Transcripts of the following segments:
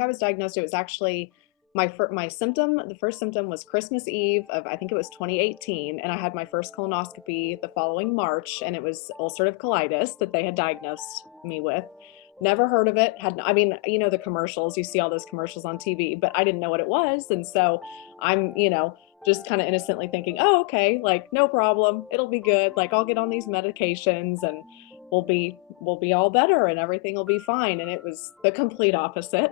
I was diagnosed, it was actually the first symptom was Christmas Eve of, I think it was 2018. And I had my first colonoscopy the following March, and it was ulcerative colitis that they had diagnosed me with. Never heard of it. I mean, you know, the commercials, you see all those commercials on TV, but I didn't know what it was. And so I'm, just kind of innocently thinking, oh, okay, like no problem. It'll be good. Like I'll get on these medications and we'll be all better and everything will be fine. And it was the complete opposite.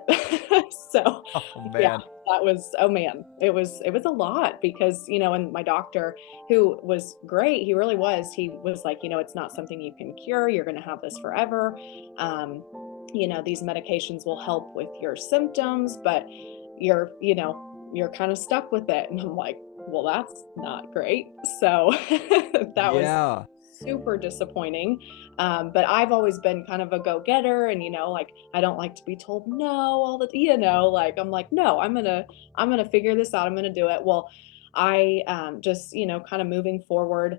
So Oh yeah, man. that was, oh man, it was a lot because, and my doctor, who was great, he really was, he was like, it's not something you can cure. You're going to have this forever. These medications will help with your symptoms, but you're kind of stuck with it. And I'm like, well, that's not great. So that was Yeah. super disappointing. But I've always been kind of a go-getter, and like I don't like to be told no all the, like I'm like, no, I'm gonna figure this out. I'm gonna do it. Well, I just kind of moving forward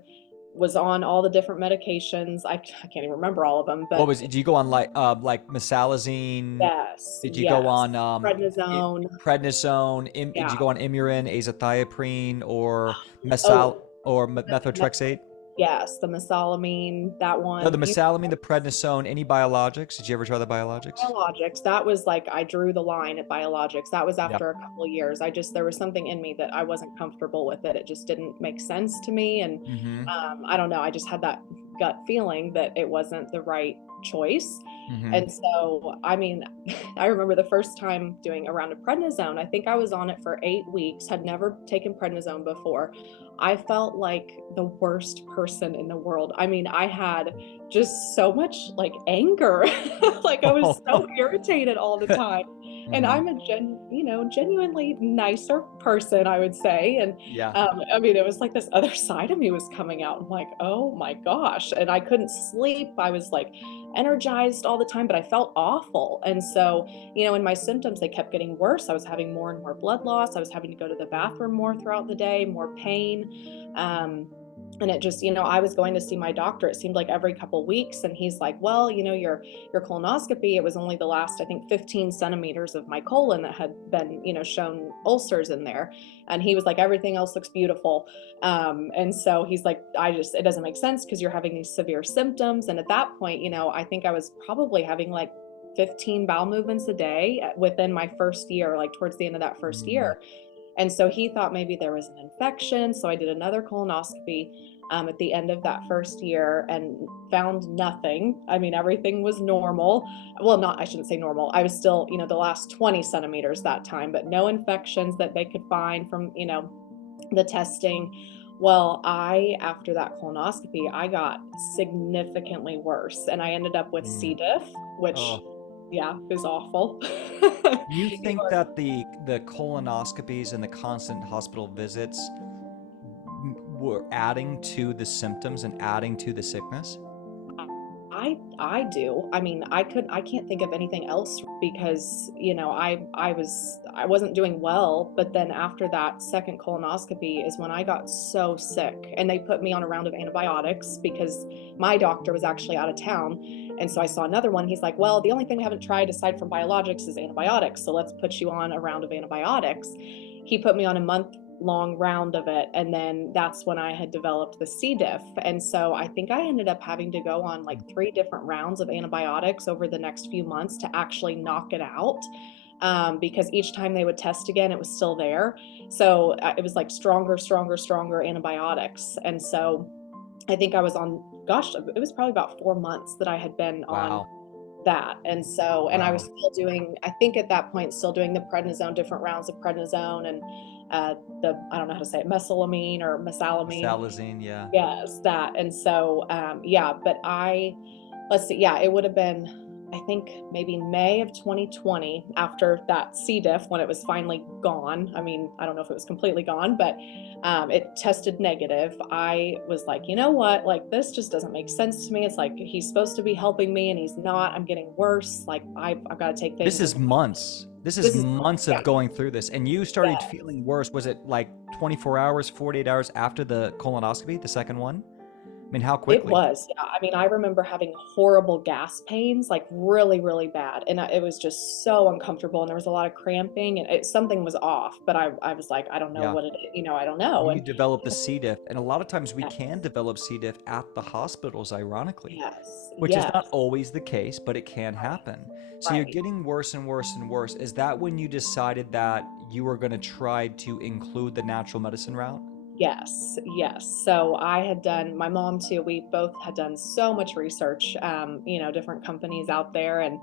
was on all the different medications. I can't even remember all of them, What but was it? Did you go on like mesalazine? yes, Did you go yes, on prednisone, prednisone? Did you yeah. go on Imurin, azathioprine, or Oh, the methotrexate? yes, the mesalamine, that No, the one. mesalamine, the prednisone, any biologics? Did you ever try the biologics? Biologics, that was like, I drew the line at biologics. That was Yep. after a couple of years. There was something in me that I wasn't comfortable with it. It just didn't make sense to me. And Mm-hmm. I don't know, I just had that gut feeling that it wasn't the right choice. Mm-hmm. And so, I mean, I remember the first time doing a round of prednisone. I think I was on it for 8 weeks, had never taken prednisone before. I felt like the worst person in the world. I mean, I had just so much like anger. Like I was so Oh. irritated all the time. And Mm-hmm. I'm a genuinely nicer person, I would say. And Yeah. I mean, it was like this other side of me was coming out. I'm like, oh my gosh. And I couldn't sleep. I was like energized all the time, but I felt awful. And so, and my symptoms, they kept getting worse. I was having more and more blood loss. I was having to go to the bathroom more throughout the day, more pain. And it just, I was going to see my doctor, it seemed like every couple weeks. And he's like, well, your colonoscopy, it was only the last, I think, 15 centimeters of my colon that had been, shown ulcers in there. And he was like, everything else looks beautiful. And so he's like, it doesn't make sense because you're having these severe symptoms. And at that point, I think I was probably having like 15 bowel movements a day within my first year, like towards the end of that first Mm. year. And so he thought maybe there was an infection. So I did another colonoscopy at the end of that first year and found nothing. I mean, everything was normal. Well, I shouldn't say normal. I was still, the last 20 centimeters that time, but no infections that they could find from, the testing. Well, after that colonoscopy, I got significantly worse, and I ended up with C. Mm. diff, which, Oh. yeah, is awful. You You think are that the colonoscopies and the constant hospital visits were adding to the symptoms and adding to the sickness? I do. I mean, I can't think of anything else because, I wasn't doing well, but then after that second colonoscopy is when I got so sick, and they put me on a round of antibiotics because my doctor was actually out of town. And so I saw another one. He's like, well, the only thing we haven't tried aside from biologics is antibiotics. So let's put you on a round of antibiotics. He put me on a month-long round of it, and then that's when I had developed the C. diff. And so I think I ended up having to go on like 3 different rounds of antibiotics over the next few months to actually knock it out. Because each time they would test again, it was still there. So it was like stronger antibiotics. And so I think I was on, gosh, it was probably about 4 months that I had been on Wow. that. And so, and I was Wow. still doing, I think at that point, still doing the prednisone, different rounds of prednisone, and I don't know how to say it, mesalamine or mesalamine. Salazine, yeah. Yes, that. And so, yeah, but let's see, yeah, it would have been, I think maybe May of 2020 after that C. diff, when it was finally gone. I mean, I don't know if it was completely gone, but it tested negative. I was like, you know what? Like, this just doesn't make sense to me. It's like, he's supposed to be helping me and he's not. I'm getting worse. Like, I've got to take This things is into months. This is this is, months yeah, of going through this. And you started yeah. feeling worse. Was it like 24 hours, 48 hours after the colonoscopy, the second one? I mean, how It quickly? was, yeah. I mean, I remember having horrible gas pains, like really, really bad, and it was just so uncomfortable, and there was a lot of cramping, and something was off. But I was like, I don't know Yeah. what it is, I don't know. You And develop the C. diff, and a lot of times we can yes, develop C. diff at the hospitals, ironically, yes, which is yes, not always the case, but it can happen. So you're right. getting worse and worse and worse. Is that when you decided that you were going to try to include the natural medicine route? Yes, yes. So I had done, my mom too, we both had done so much research, different companies out there, and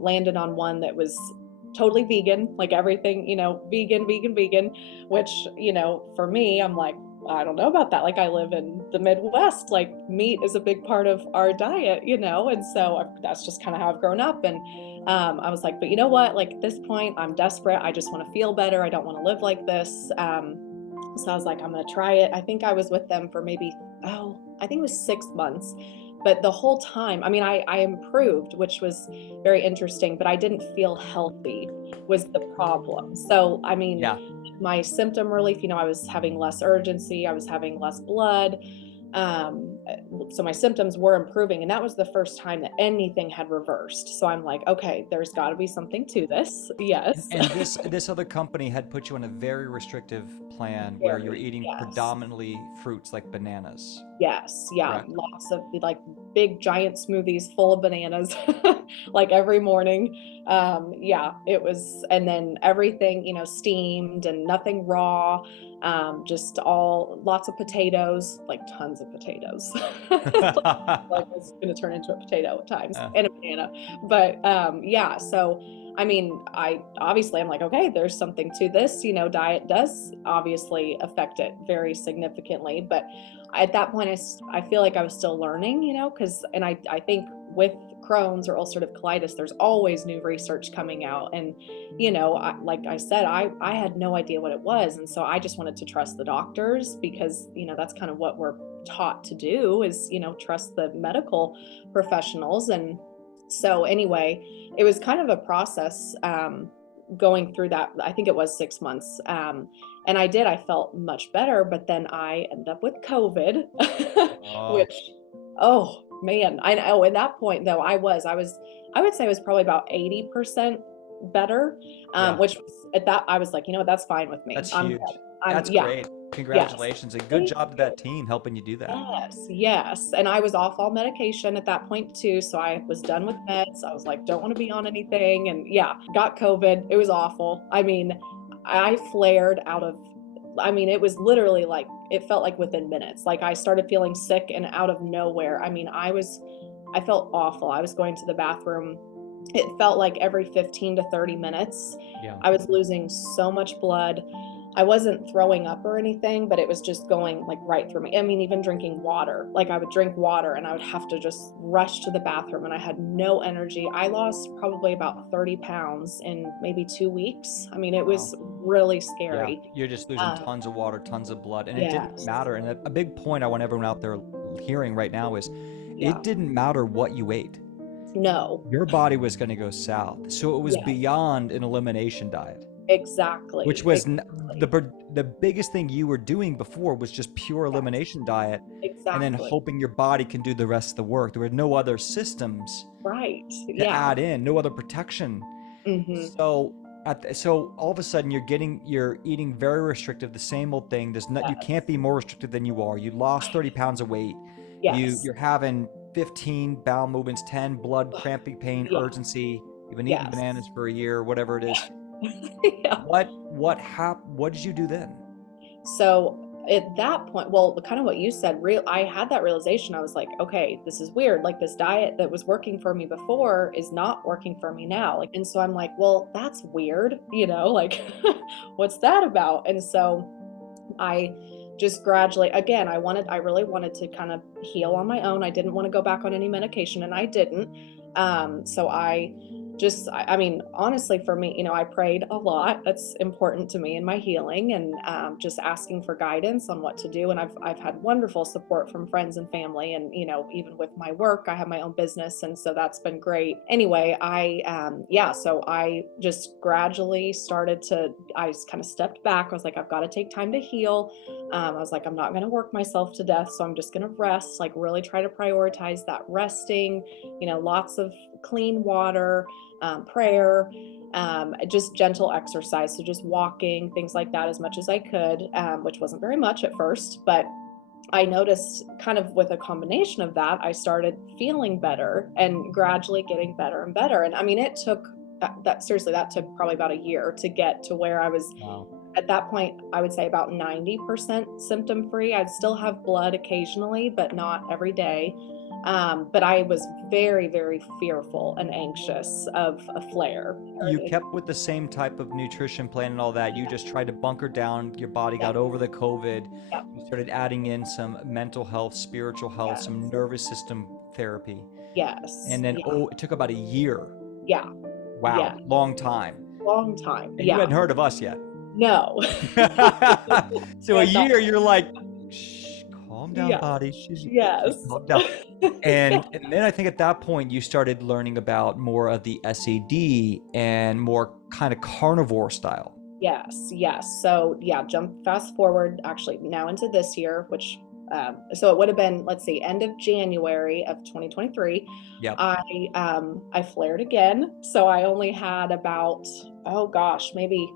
landed on one that was totally vegan, like everything, vegan, vegan, vegan, which, for me, I'm like, I don't know about that. Like, I live in the Midwest, like meat is a big part of our diet, and so that's just kind of how I've grown up. And I was like, but you know what? Like at this point, I'm desperate. I just want to feel better. I don't want to live like this. So I was like, I'm going to try it. I think I was with them for maybe, I think it was 6 months. But the whole time, I mean, I improved, which was very interesting, but I didn't feel healthy was the problem. So, I mean, Yeah. my symptom relief, I was having less urgency, I was having less blood. Um, so my symptoms were improving, and that was the first time that anything had reversed. So I'm like, okay, there's got to be something to this. Yes. And this other company had put you on a very restrictive plan where you're Very, eating yes. predominantly fruits like bananas. Yes, yeah, Correct. lots of like big giant smoothies full of bananas like every morning. Yeah, it was, and then everything, steamed and nothing raw. Just all lots of potatoes, like tons of potatoes. Like it's gonna turn into a potato at times Uh, and a banana. But yeah, so I mean, I'm like, okay, there's something to this. Diet does obviously affect it very significantly, but at that point, I feel like I was still learning, because, and I think with Crohn's or ulcerative colitis, there's always new research coming out. And, like I said, I had no idea what it was. And so I just wanted to trust the doctors because, that's kind of what we're taught to do is, trust the medical professionals. And so anyway, it was kind of a process, going through that. I think it was 6 months. And I felt much better, but then I ended up with COVID, oh, which, oh man, I know at that point though, I would say I was probably about 80% better, yeah. which was at that, I was like, that's fine with me. That's I'm huge. good. I'm, That's yeah, great. yes. Congratulations and good Thank job to you. that team helping you do that. Yes, yes. And I was off all medication at that point too. So I was done with meds. I was like, don't want to be on anything. And yeah, got COVID. It was awful. I mean, I flared out of, I mean, it was literally like, it felt like within minutes. Like I started feeling sick and out of nowhere. I mean, I felt awful. I was going to the bathroom. It felt like every 15 to 30 minutes. Yeah. I was losing so much blood. I wasn't throwing up or anything, but it was just going like right through me. I mean, even drinking water, like I would drink water and I would have to just rush to the bathroom and I had no energy. I lost probably about 30 pounds in maybe 2 weeks. I mean, it Wow. was really Yeah. scary. You're just losing Um, tons of water, tons of blood, and it didn't yes. matter. And a big point I want everyone out there hearing right now is it Yeah. didn't matter what you ate. No. Your body was going to go south. So it was Yes. beyond an elimination diet, which Exactly. was Exactly. the biggest thing you were doing before was just pure Yes. elimination diet and then Exactly. hoping your body can do the rest of the work. There were no other systems Right. to Yeah. add in, no other protection. Hmm. So so all of a sudden you're eating very restrictive, the same old thing. You can't Yes. be more restrictive than you are. You lost 30 pounds of weight. Yes. You're having 15 bowel movements, 10 blood, Ugh, cramping, pain, yeah. urgency. You've been eating Yes. bananas for a year, whatever it is. Yeah. What did you do then? So at that point, well, kind of what you said, I had that realization. I was like, okay, this is weird. Like this diet that was working for me before is not working for me now. Like, and so I'm like, well, that's weird, like what's that about? And so I just gradually, again, I really wanted to kind of heal on my own. I didn't want to go back on any medication and I didn't. So I just, I mean, honestly, for me, I prayed a lot. That's important to me in my healing, and just asking for guidance on what to do. And I've had wonderful support from friends and family, and even with my work, I have my own business, and so that's been great. Anyway, so I just gradually started to, I just kind of stepped back. I was like, I've got to take time to heal. I was like, I'm not going to work myself to death, so I'm just going to rest. Like, really try to prioritize that resting. Lots of clean water, prayer, just gentle exercise. So just walking, things like that, as much as I could, which wasn't very much at first, but I noticed kind of with a combination of that, I started feeling better and gradually getting better and better. And I mean, it took seriously, that took probably about a year to get to where I was. Wow. At that point, I would say about 90% symptom free. I'd still have blood occasionally, but not every day. But I was very, very fearful and anxious of a flare. You kept with the same type of nutrition plan and all that. You just tried to bunker down. Your body got over the COVID. Yep. You started adding in some mental health, spiritual health, some nervous system therapy. Yes. And then, it took about a year. Yeah. Wow. Yeah. Long time. Long time. And you hadn't heard of us yet. No. So a year, you're like, shh, calm down, body. Yes. Calm down. And then I think at that point you started learning about more of the S.H.I.E.L.D and more kind of carnivore style. Yes. So fast forward actually now into this year, which so it would have been, let's see, end of January of 2023. Yep. I flared again. So I only had about, maybe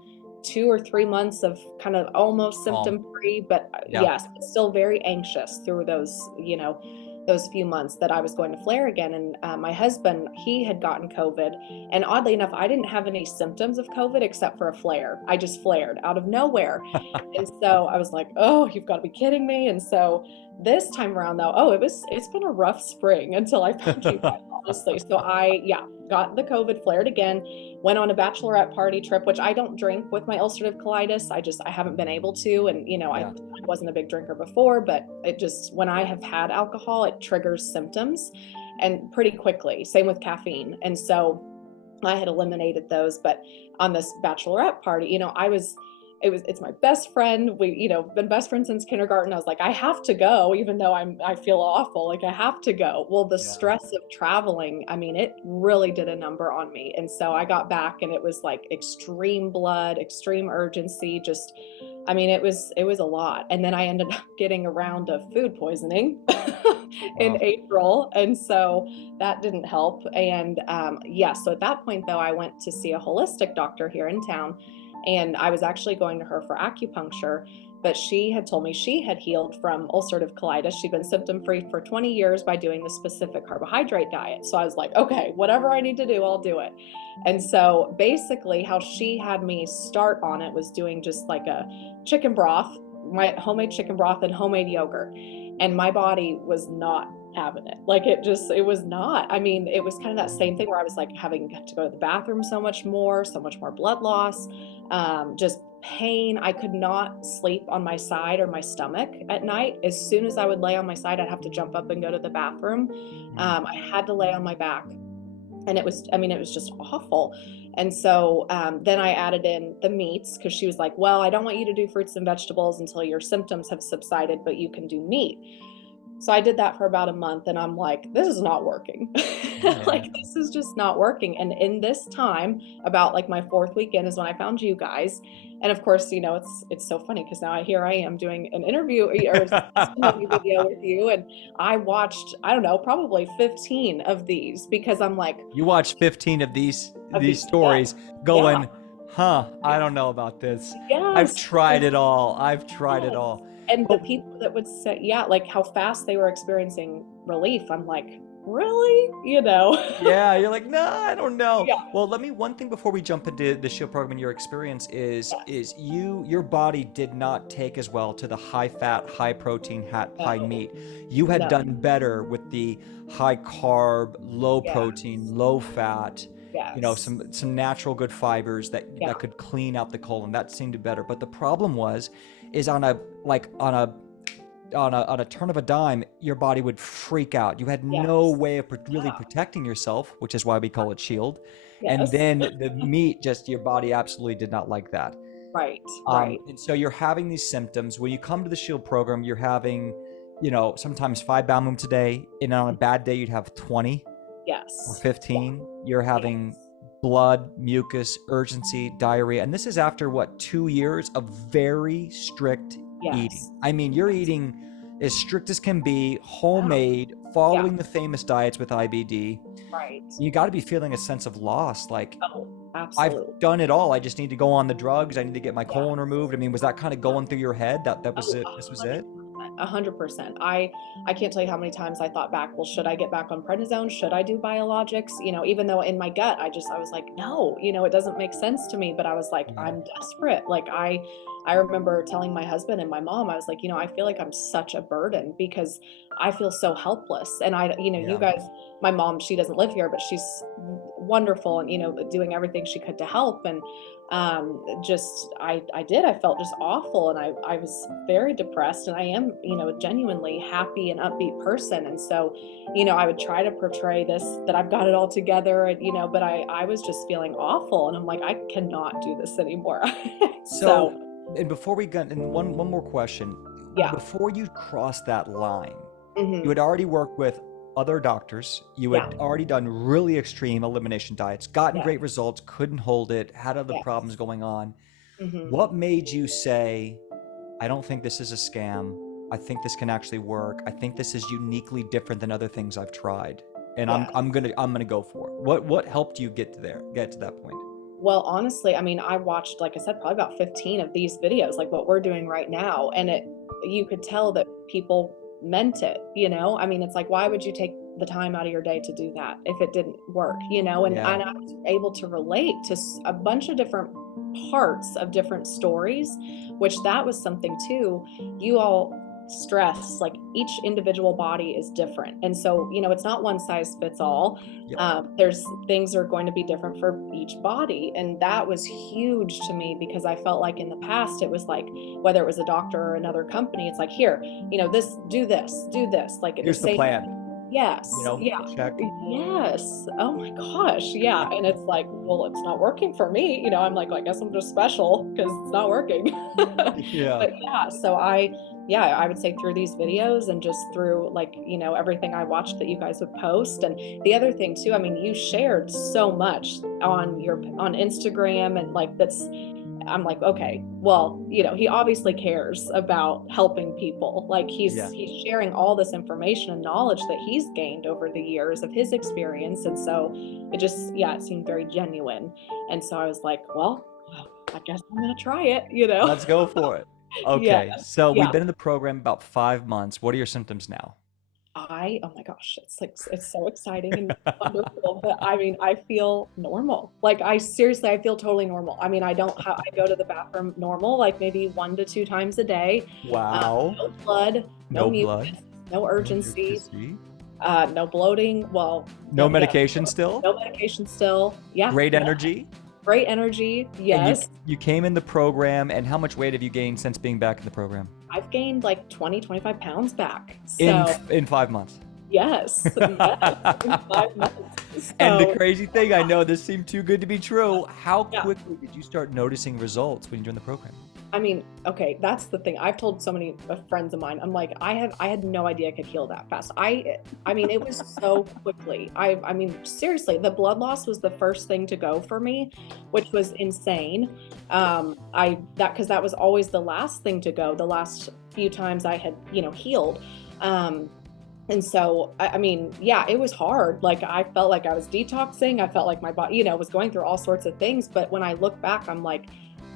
2 or 3 months of kind of almost symptom free, but yes, still very anxious through those, those few months that I was going to flare again. And my husband, he had gotten COVID. And oddly enough, I didn't have any symptoms of COVID except for a flare. I just flared out of nowhere. And so I was like, oh, you've got to be kidding me. And so this time around though, it's been a rough spring until I found you guys, honestly. So I got the COVID, flared again, went on a bachelorette party trip, which I don't drink with my ulcerative colitis. I haven't been able to. And, I wasn't a big drinker before, but it just, when I have had alcohol, it triggers symptoms and pretty quickly. Same with caffeine. And so I had eliminated those. But on this bachelorette party, it's my best friend. We, been best friends since kindergarten. I was like, I have to go, even though I feel awful. Like, I have to go. Well, the stress of traveling, I mean, it really did a number on me. And so I got back and it was like extreme blood, extreme urgency. Just, I mean, it was a lot. And then I ended up getting a round of food poisoning in April. And so that didn't help. And so at that point though, I went to see a holistic doctor here in town. And I was actually going to her for acupuncture, but she had told me she had healed from ulcerative colitis. She'd been symptom-free for 20 years by doing the specific carbohydrate diet. So I was like, okay, whatever I need to do, I'll do it. And so basically how she had me start on it was doing just like a chicken broth, my homemade chicken broth and homemade yogurt. And my body was not having it. Like, it was not. I mean, it was kind of that same thing where I was like having to go to the bathroom so much more blood loss, just pain. I could not sleep on my side or my stomach at night. As soon as I would lay on my side, I'd have to jump up and go to the bathroom. I had to lay on my back. And it was just awful. And so then I added in the meats, because she was like, well, I don't want you to do fruits and vegetables until your symptoms have subsided, but you can do meat. So I did that for about a month, and I'm like, this is not working. Like, this is just not working. And in this time, about like my 4th weekend is when I found you guys. And of course, it's so funny because now I am doing an interview or a video with you. And I watched, I don't know, probably 15 of these because I'm like, you watched 15 of these stories going, I don't know about this. Yes. I've tried it all. It all. And the people that would say, like how fast they were experiencing relief, I'm like, really? Yeah, you're like, no, I don't know. Yeah. Well, one thing before we jump into the S.H.I.E.L.D program and your experience is your body did not take as well to the high fat, high protein, high meat. You had done better with the high carb, low protein, low fat. Yes. Some natural good fibers that could clean out the colon. That seemed better. But the problem is on a on a turn of a dime, your body would freak out. You had no Yes. way of really Yeah. protecting yourself, which is why we call it shield. And Yes. then the meat, just your body absolutely did not like that. Right. Right. And so you're having these symptoms. When you come to the Shield program, you're having, sometimes 5 bowel movements a day, and on a bad day, you'd have 20 or Yes. 15. You're having Yes. blood, mucus, urgency, diarrhea. And this is after what, 2 years of very strict eating. Yes. I mean, you're Yes. eating as strict as can be, Yeah. homemade, Yeah. following the famous diets with IBD. Right. You got to be feeling a sense of loss. Like, Oh, I've absolutely. done it all. I just need to go on the drugs. I need to get my Yeah. colon removed. I mean, was that kind of going through your head that was Oh, it? This was it? 100%. I can't tell you how many times I thought back, well, should I get back on prednisone? Should I do biologics? Even though in my gut, I was like, no, it doesn't make sense to me. But I was like, Yeah. I'm desperate. Like I remember telling my husband and my mom, I was like, I feel like I'm such a burden because I feel so helpless. And you Yeah. guys, my mom, she doesn't live here, but she's wonderful and, doing everything she could to help. And I felt just awful. And I was very depressed, and I am, a genuinely happy and upbeat person. And so, I would try to portray this, that I've got it all together, and, but I was just feeling awful. And I'm like, I cannot do this anymore. So, and before we get, and one more question. Yeah. Before you crossed that line, Mhm. you had already worked with other doctors. You had Yeah. already done really extreme elimination diets, gotten Yeah. great results, couldn't hold it, had other Yes. problems going on. Mhm. What made you say, I don't think this is a scam. I think this can actually work. I think this is uniquely different than other things I've tried, and Yes. I'm gonna go for it. What helped you get to that point? Well, honestly, I watched, like I said, probably about 15 of these videos, like what we're doing right now. And you could tell that people meant it, it's like, why would you take the time out of your day to do that if it didn't work, And Yeah. I was able to relate to a bunch of different parts of different stories, which that was something too. You all stress, like, each individual body is different. And so, it's not one size fits all. Yep. There's things are going to be different for each body. And that was huge to me because I felt like in the past, it was like, whether it was a doctor or another company, it's like, here, do this, like the Here's the same. plan. Yes. Yeah. Check. Yes. Oh my gosh. Yeah. And it's like, well, it's not working for me. I'm like, well, I guess I'm just special because it's not working. Yeah. But yeah, so I would say through these videos and just through, like, everything I watched that you guys would post. And the other thing too, you shared so much on Instagram, and like, I'm like, okay, well, he obviously cares about helping people. Like, he's sharing all this information and knowledge that he's gained over the years of his experience. And so it seemed very genuine. And so I was like, well, I guess I'm going to try it, Let's go for it. Yeah. Okay. So Yeah. we've been in the program about 5 months. What are your symptoms now? Oh my gosh, it's like, it's so exciting and wonderful. But I feel normal. Like, I feel totally normal. I go to the bathroom normal, like maybe 1 to 2 times a day. Wow. No blood, no blood. mucus, no urgency, Urgency. no bloating. Well, No medication still? no medication still. Yeah. Great yeah. energy? Great energy. And Yes. you came in the program, and how much weight have you gained since being back in the program? I've gained like 25 pounds back. So In 5 months. yes. Yes. In 5 months. And the So, crazy thing, I know this seemed too good to be true. How Yeah. quickly did you start noticing results when you joined the program? okay, that's the thing. I've told so many friends of mine, I'm like, I had no idea I could heal that fast. It was so quickly. Seriously, the blood loss was the first thing to go for me, which was insane. Because that was always the last thing to go, the last few times I had, healed. And so, it was hard. Like, I felt like I was detoxing. I felt like my body, was going through all sorts of things. But when I look back, I'm like,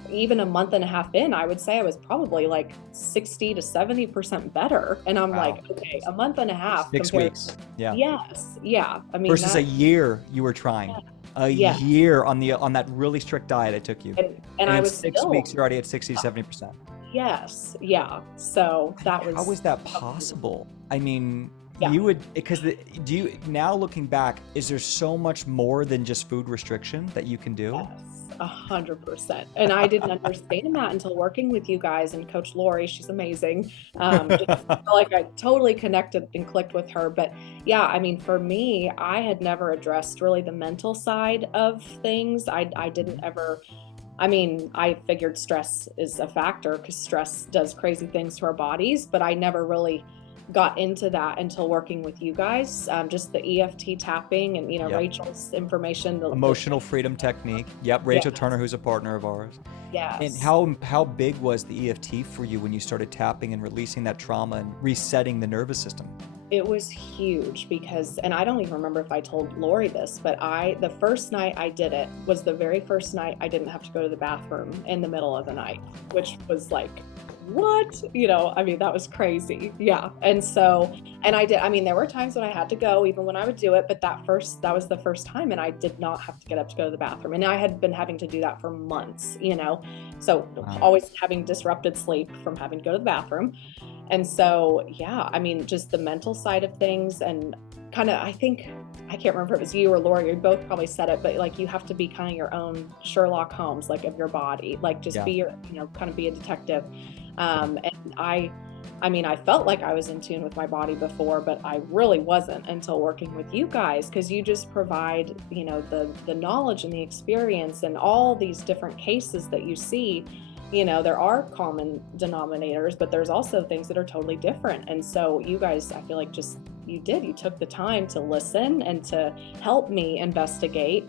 even a month and a half in, I would say I was probably like 60 to 70% better. And I'm Wow. like, okay, a month and a half. 6 compared weeks. to- Yeah. Yes. Yeah. Versus a year you were trying. A Yeah. year on that really strict diet it took you. and And I in was 6 still, weeks you're already at 60 to 70%. yes. Yeah. So that was. How was that possible? I mean, Yeah. you would, because do you, now looking back, is there so much more than just food restriction that you can do? Yes. 100%. And I didn't understand that until working with you guys and Coach Lori. She's amazing. Just feel like I totally connected and clicked with her. But yeah, I mean, for me, I had never addressed really the mental side of things. I didn't ever, I mean, I figured stress is a factor because stress does crazy things to our bodies, but I never really got into that until working with you guys. Just the EFT tapping and, Yep. Rachel's information. Emotional freedom technique. Yep. Rachel Yes, Turner, who's a partner of ours. And yes. how big was the EFT for you when you started tapping and releasing that trauma and resetting the nervous system? It was huge because, and I don't even remember if I told Lori this, but the first night I did it was the very first night I didn't have to go to the bathroom in the middle of the night, which was like, what? I mean, that was crazy. Yeah. And so, and I mean, there were times when I had to go, even when I would do it, but that was the first time, and I did not have to get up to go to the bathroom. And I had been having to do that for months. So Wow. always having disrupted sleep from having to go to the bathroom. And so, yeah, I mean, just the mental side of things and kind of, I think, I can't remember if it was you or Lori, you both probably said it, but like you have to be kind of your own Sherlock Holmes, like of your body, like just Yeah. be kind of be a detective. And I mean, I felt like I was in tune with my body before, but I really wasn't until working with you guys because you just provide, the knowledge and the experience and all these different cases that you see. There are common denominators, but there's also things that are totally different. And so you guys, I feel like you took the time to listen and to help me investigate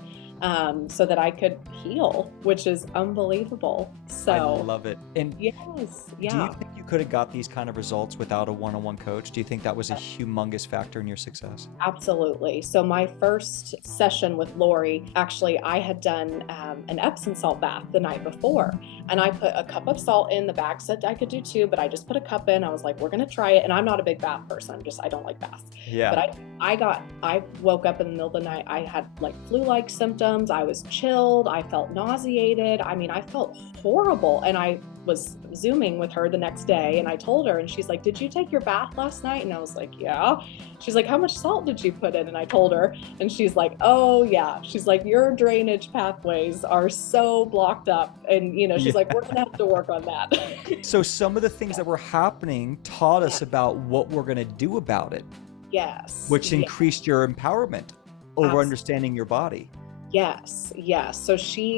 so that I could heal, which is unbelievable. I So, love it. And yes, do you yeah. think you could have got these kind of results without a one-on-one coach? Do you think that was a humongous factor in your success? Absolutely. So my first session with Lori, actually, I had done an Epsom salt bath the night before, and I put a cup of salt in. The bag said I could do two, but I just put a cup in. I was like, we're gonna try it. And I'm not a big bath person. I don't like baths. But Yeah. I woke up in the middle of the night. I had like flu-like symptoms. I was chilled. I felt nauseated. I mean, I felt horrible, and I was Zooming with her the next day, and I told her, and she's like, did you take your bath last night? And I was like, yeah. She's like, how much salt did you put in? And I told her, and she's like, oh yeah. She's like, your drainage pathways are so blocked up. And, she's like, we're gonna have to work on that. So some of the things that were happening taught Yeah. us about what we're going to do about it, Yes. which Yeah. increased your empowerment over Absolutely. understanding your body. Yes, yes. So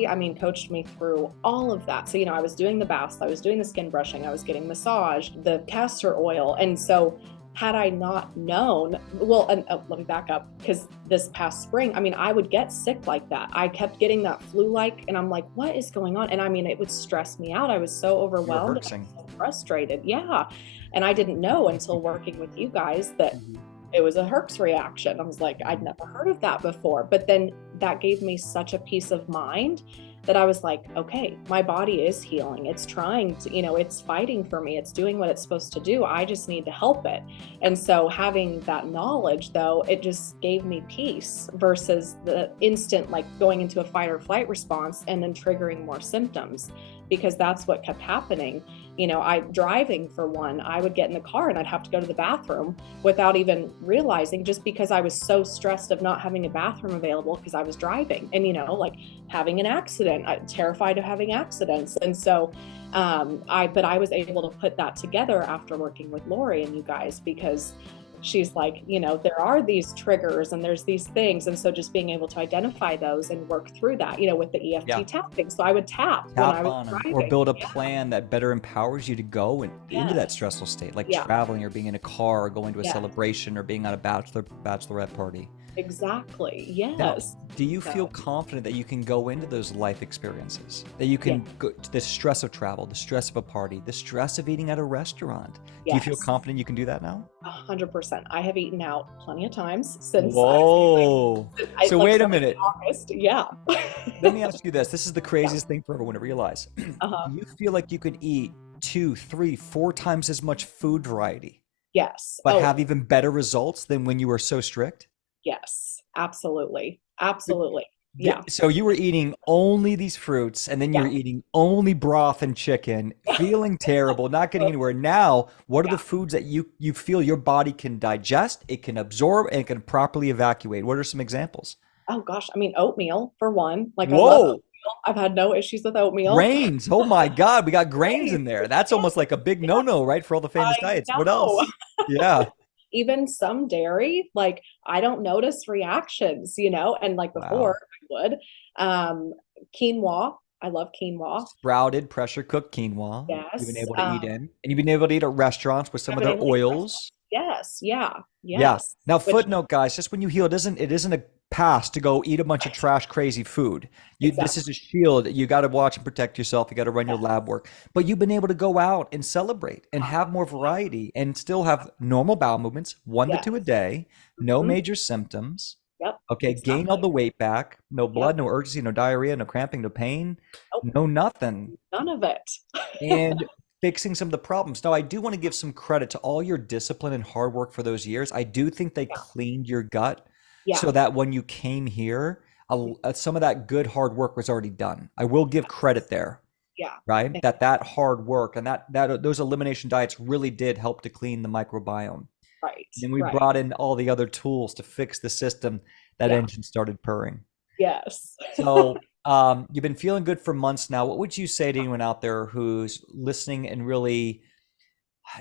I mean, coached me through all of that. So, I was doing the baths, I was doing the skin brushing, I was getting massage, the castor oil. And so, had I not known, well, and let me back up because this past spring, I mean, I would get sick like that. I kept getting that flu-like, and I'm like, what is going on? And I mean, it would stress me out. I was so You were overwhelmed and I herxing. was so frustrated. Yeah. And I didn't know until working with you guys that Mhm. it was a Herx reaction. I was like, I'd never heard of that before. But then that gave me such a peace of mind that I was like, okay, my body is healing. It's trying to, it's fighting for me. It's doing what it's supposed to do. I just need to help it. And so having that knowledge, though, it just gave me peace versus the instant, like going into a fight or flight response and then triggering more symptoms, because that's what kept happening. I driving for one, I would get in the car and I'd have to go to the bathroom without even realizing, just because I was so stressed of not having a bathroom available because I was driving and, like having an accident, terrified of having accidents. And so, but I was able to put that together after working with Lori and you guys, because she's like, there are these triggers and there's these things. And so just being able to identify those and work through that, with the Yeah. EFT tapping. So I would tap when I Tap was on them or driving. build a Yeah. plan that better empowers you to go into that Yes. stressful state, like Yeah. traveling or being in a car or going to a Yeah. celebration or being on a bachelorette party. Exactly. Now, Yes. do you feel So, confident that you can go into those life experiences? That you yeah. can go to the stress of travel, the stress of a party, the stress of eating at a restaurant. Do you feel Yes. confident you can do that now? 100%. I have eaten out plenty of times since Whoa. I So like wait a started in minute. August. Yeah. Let me ask you this. This is the Yeah. craziest thing for everyone to realize. Uh-huh. Do you feel like you could eat 2, 3, 4 times as much food variety, Yes. but Oh, have even better results than when you were so strict? yes. Absolutely. Absolutely. Yeah. So you were eating only these fruits, and then you Yeah. were eating only broth and chicken, feeling terrible, not getting anywhere. Now, what are the Yeah. foods that you feel your body can digest, it can absorb, and it can properly evacuate? What are some examples? Oh gosh. I mean, oatmeal for one. Like I love Whoa. I've had no issues with oatmeal. Grains. Oh my God, we got grains Right. in there. That's Yeah, almost like a big yeah, no-no, right? For all the famous I diets. What know. else? Yeah. Even some dairy, like, I don't notice reactions, and, like, before Wow. I would. Quinoa, I love quinoa. Sprouted, pressure cooked quinoa. You've been Yes, able to eat in, and you've been able to eat at restaurants with some I've of been their able to eat restaurants. oils. Yes, yeah, Yeah. yes, Now, which footnote, guys, just when you heal, it isn't a pass to go eat a bunch of trash, crazy food. This exactly, is a shield. You got to watch and protect yourself. You got to run your yes, lab work. But you've been able to go out and celebrate and uh-huh, have more variety and still have normal bowel movements, one to yes, two a day, no mhm, major symptoms. yep, Okay, gain all exactly, the weight back, no yep, blood, no urgency, no diarrhea, no cramping, no pain, nope, no nothing, none of it. and fixing some of the problems. Now, I do want to give some credit to all your discipline and hard work for those years. I do think they Yeah, cleaned your gut yeah, so that when you came here, some of that good hard work was already done. I will give yes, credit there, yeah, right? thank That hard work and that those elimination diets really did help to clean the microbiome. right, And then we right, brought in all the other tools to fix the system. That yeah, engine started purring. yes. So, you've been feeling good for months now. What would you say to anyone out there who's listening and really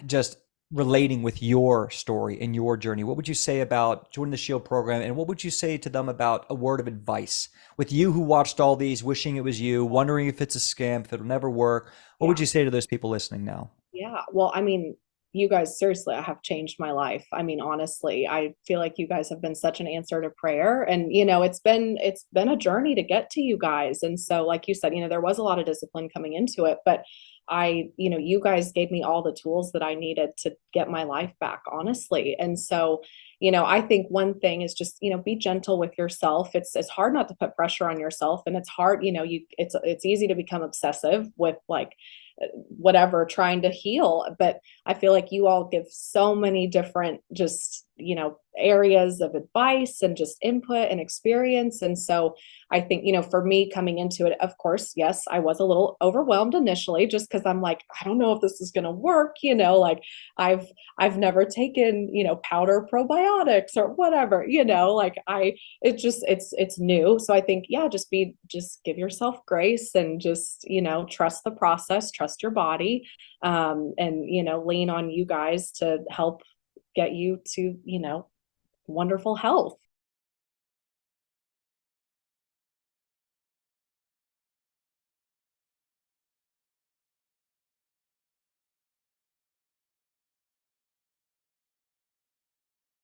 just relating with your story and your journey? What would you say about joining the Shield program? And what would you say to them about a word of advice? With you who watched all these, wishing it was you, wondering if it's a scam, if it'll never work, what Yeah. would you say to those people listening now? Yeah. Well, I mean, you guys seriously have changed my life. I mean, honestly, I feel like you guys have been such an answer to prayer and it's been a journey to get to you guys. And so like you said, there was a lot of discipline coming into it, but you guys gave me all the tools that I needed to get my life back, honestly. And so, I think one thing is just, be gentle with yourself. It's hard not to put pressure on yourself and it's hard, it's easy to become obsessive with like whatever trying to heal, but I feel like you all give so many different just areas of advice and just input and experience. And so I think for me coming into it, of course, yes, I was a little overwhelmed initially just because I'm like, I don't know if this is going to work, like i've I've never taken powder probiotics or whatever, like it's new. So I think, yeah, just give yourself grace and just trust the process, trust your body, and lean on you guys to help get you to wonderful health.